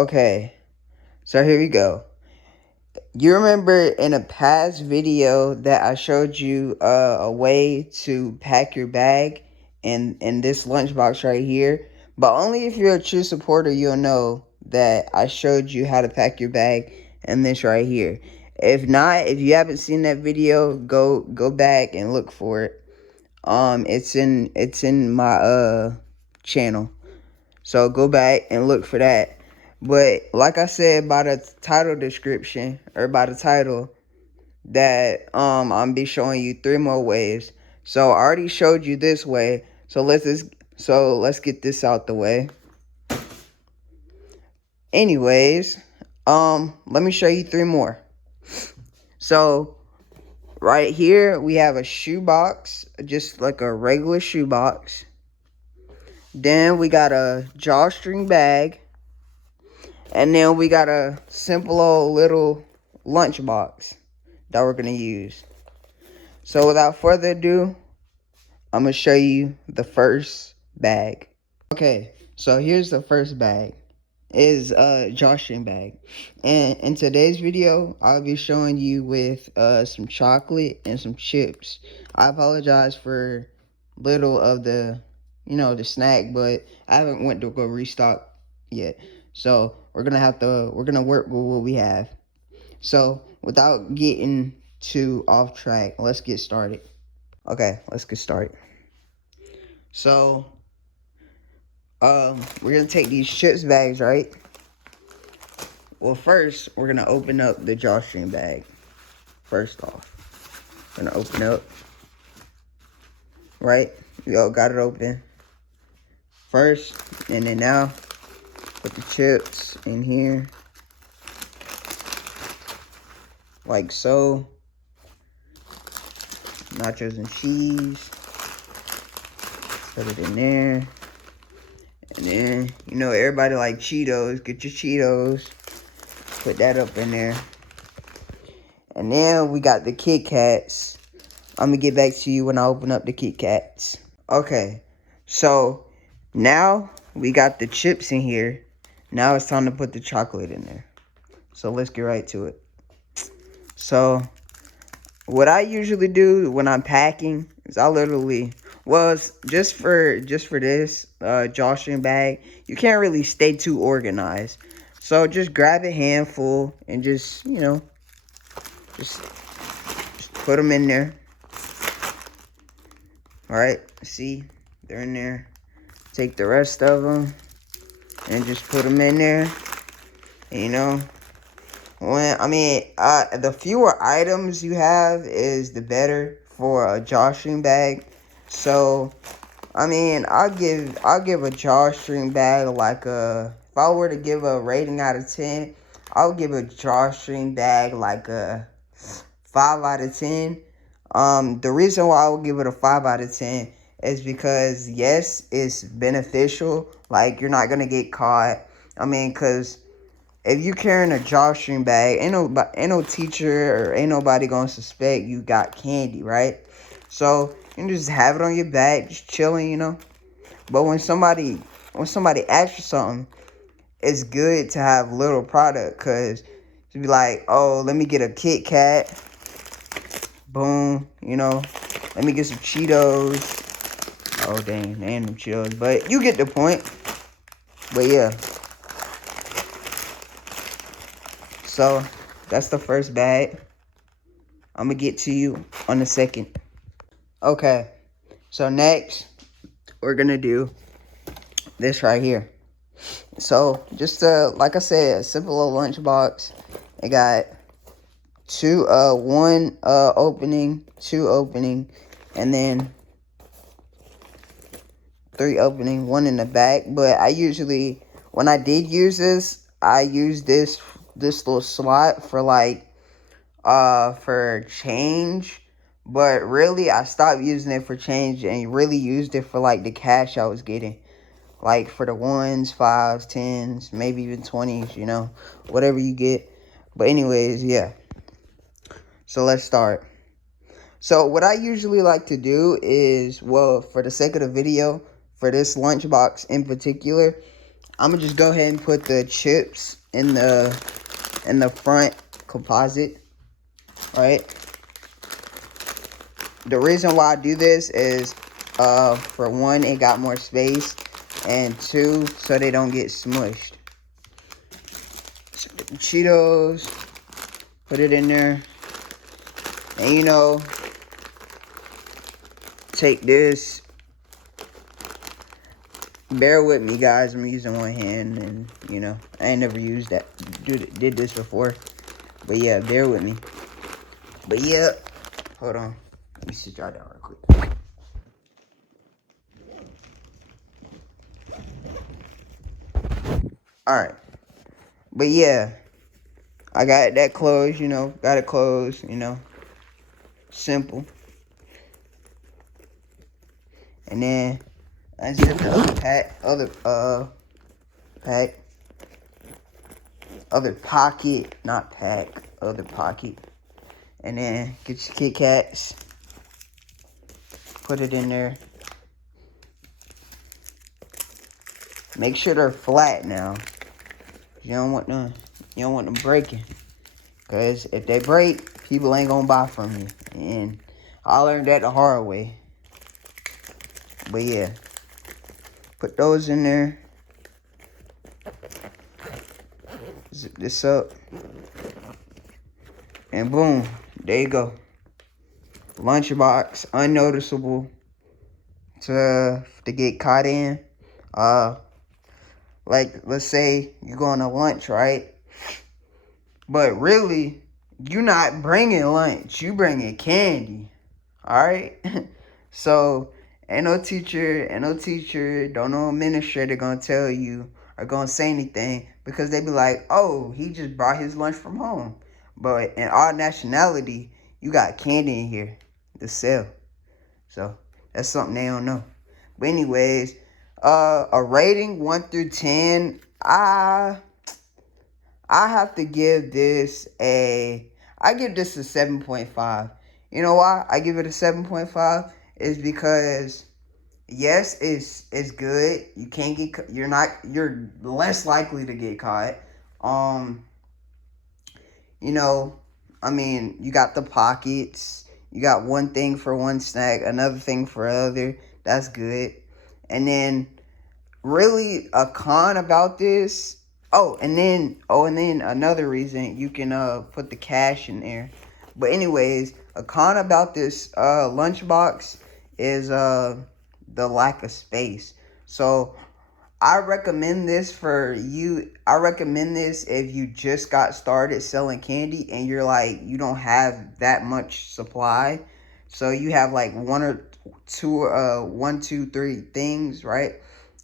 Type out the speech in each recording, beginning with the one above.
Okay, so here we go. You remember in a past video that I showed you a way to pack your bag in this lunchbox right here? But only if you're a true supporter, you'll know that I showed you how to pack your bag in this right here. If not, if you haven't seen that video, go back and look for it. It's in my channel. So go back and look for that. But like I said by the title description or by the title that I'm be showing you 3 more ways. So I already showed you this way. So let's get this out the way. Anyways, let me show you 3 more. So right here we have a shoebox, just like a regular shoebox. Then we got a drawstring bag. And then we got a simple old little lunchbox that we're going to use. So without further ado, I'm going to show you the first bag. Okay, so here's the first bag. It is a drawstring bag. And in today's video, I'll be showing you with some chocolate and some chips. I apologize for little of the snack, but I haven't went to go restock yet. So we're gonna work with what we have. So without getting too off track, let's get started. Okay, let's get started. So we're gonna take these chips bags, right? Well, first we're gonna open up the drawstring bag. First off, we're gonna open up. Right, we all got it open first, and then now put the chips in here like so. Nachos and cheese, put it in there. And then, everybody like Cheetos. Get your Cheetos, put that up in there. And then we got the Kit Kats. I'm gonna get back to you when I open up the Kit Kats. Okay, so now we got the chips in here. Now it's time to put the chocolate in there. So let's get right to it. So what I usually do when I'm packing is I literally, well, it's just for this drawstring bag, you can't really stay too organized. So just grab a handful and just put them in there. All right, see, they're in there. Take the rest of them and just put them in there. And, the fewer items you have is the better for a drawstring bag. So, I'll give a drawstring bag like if I were to give a rating out of 10, I'll give a drawstring bag like a 5 out of 10. The reason why I would give it a 5 out of 10 is because, yes, it's beneficial. Like, you're not going to get caught. Because if you carrying a drawstring bag, ain't no teacher or ain't nobody going to suspect you got candy, right? So, you can just have it on your back, just chilling, But when somebody asks you something, it's good to have little product, because to be like, oh, let me get a Kit Kat. Boom, let me get some Cheetos. Oh, dang, they ain't no Cheetos, but you get the point. But yeah. So, that's the first bag. I'm going to get to you on the second. Okay, so next, we're going to do this right here. So, just like I said, a simple little lunchbox. It got one opening, 2 opening, and then 3 opening, 1 in the back. But I usually, when I did use this, I used this little slot for for change. But really, I stopped using it for change and really used it for the cash I was getting. Like for the 1s, 5s, 10s, maybe even 20s, whatever you get. But anyways, yeah. So let's start. So what I usually like to do is, well, for the sake of the video, for this lunchbox in particular, I'm gonna just go ahead and put the chips in the front composite, right? The reason why I do this is, for one, it got more space, and two, so they don't get smushed. So the Cheetos, put it in there, and you know, take this. Bear with me, guys. I'm using one hand, and you know, I ain't never used that, did this before, but yeah, bear with me. But yeah, hold on. Let me sit y'all down real quick. Alright. But yeah, I got that closed, you know. Got it closed, you know. Simple. And then unzip the other pack, other pocket, not pack, other pocket. And then get your Kit Kats. Put it in there. Make sure they're flat now. You don't want them breaking. Cause if they break, people ain't gonna buy from you. And I learned that the hard way. But yeah. Put those in there. Zip this up. And boom. There you go. Lunchbox. Unnoticeable to get caught in. Like, let's say you're going to lunch, right? But really, you're not bringing lunch. You bringing candy. Alright? So, ain't no teacher, don't no administrator gonna tell you or gonna say anything, because they be like, oh, he just brought his lunch from home. But in our nationality, you got candy in here to sell. So, that's something they don't know. But anyways, a rating 1 through 10, I have to give this I give this a 7.5. You know why I give it a 7.5? Is because yes, it's good. You can't get, you're less likely to get caught. You know, I mean, you got the pockets. You got one thing for one snack, another thing for other. That's good. And then really a con about this. And then another reason, you can put the cash in there. But anyways, a con about this lunchbox is the lack of space. So I recommend this for you. I recommend this if you just got started selling candy and you're like, you don't have that much supply. So you have like one, two, three things, right?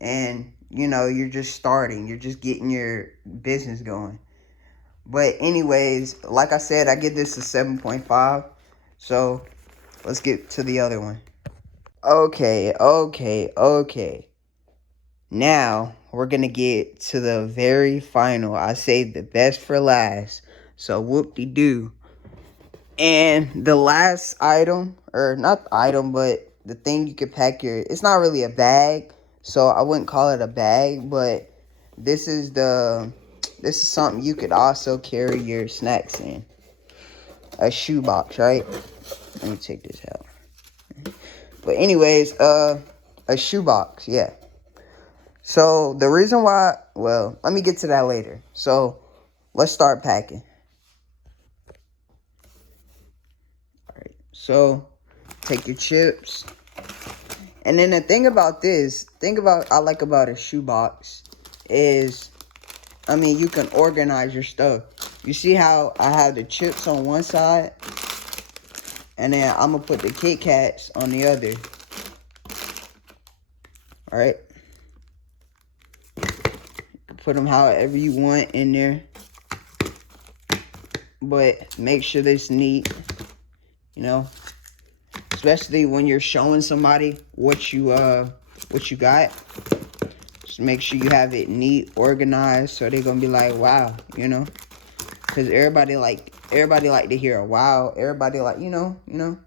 And you know, you're just starting. You're just getting your business going. But anyways, like I said, I give this a 7.5. So let's get to the other one. Okay. Now we're going to get to the very final. I saved the best for last. So whoop-de-doo. And the last item, or not item, but the thing you could pack it's not really a bag. So I wouldn't call it a bag, but this is something you could also carry your snacks in. A shoebox, right? Let me take this out. But anyways, a shoebox, yeah. So the reason why, well, let me get to that later. So let's start packing. All right. So take your chips. And then the thing about I like about a shoebox is, I mean, you can organize your stuff. You see how I have the chips on one side? And then I'm going to put the Kit Kats on the other. Alright? Put them however you want in there. But make sure it's neat. You know? Especially when you're showing somebody what you got. Just make sure you have it neat, organized, so they're gonna be like, wow, you know? Because everybody like to hear a wow. Everybody like, you know.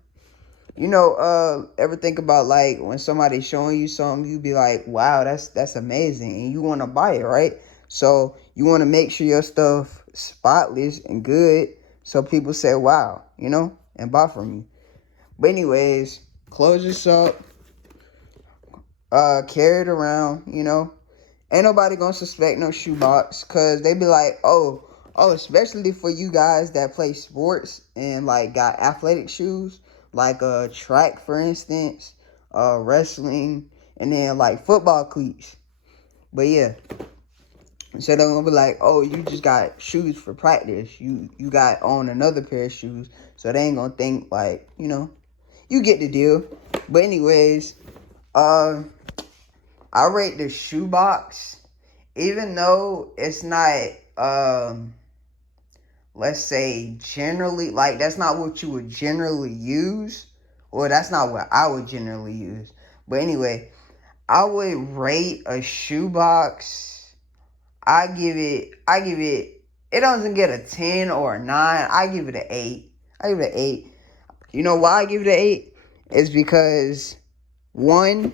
You know, ever think about like when somebody's showing you something, you be like, wow, that's amazing, and you want to buy it, right? So you want to make sure your stuff spotless and good, so people say, wow, you know, and buy from you. But anyways, close this up, carry it around, you know. Ain't nobody gonna suspect no shoebox, cause they be like, oh, especially for you guys that play sports and like got athletic shoes, like track for instance, wrestling, and then like football cleats. But yeah, so they're gonna be like, oh, you just got shoes for practice. You got on another pair of shoes, so they ain't gonna think like, you know, you get the deal. But anyways, uh, I rate the shoebox, even though it's not, let's say generally, like that's not what you would generally use, or that's not what I would generally use. But anyway, I would rate a shoebox. It doesn't get a 10 or a 9. I give it an 8. I give it an 8. You know why I give it an 8? It's because one,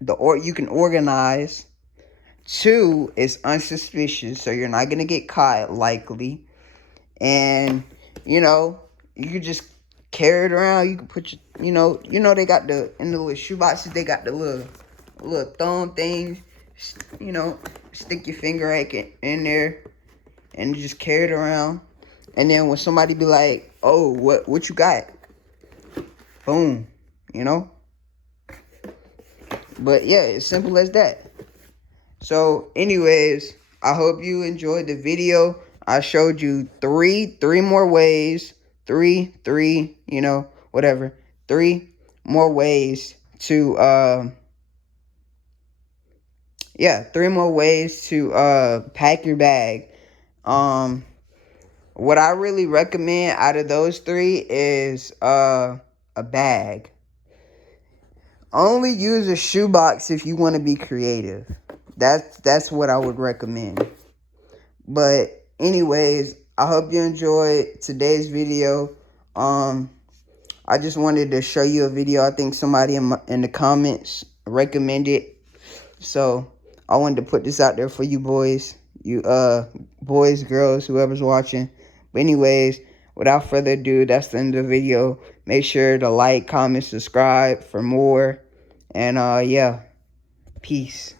you can organize. Two, it's unsuspicious, so you're not gonna get caught likely. And you know, you can just carry it around. You can put your, they got in the little shoe boxes, they got the little thumb things. You know, stick your finger in there and just carry it around. And then when somebody be like, "Oh, what you got?" Boom, you know. But yeah, it's simple as that. So, anyways, I hope you enjoyed the video. I showed you three more ways. Three, you know, whatever. 3 more ways to, 3 more ways to, pack your bag. What I really recommend out of those 3 is, a bag. Only use a shoebox if you want to be creative. That's what I would recommend. But anyways, I hope you enjoyed today's video. I just wanted to show you a video. I think somebody in the comments recommended. So I wanted to put this out there for you boys. You boys, girls, whoever's watching. But anyways, without further ado, that's the end of the video. Make sure to like, comment, subscribe for more. And yeah, peace.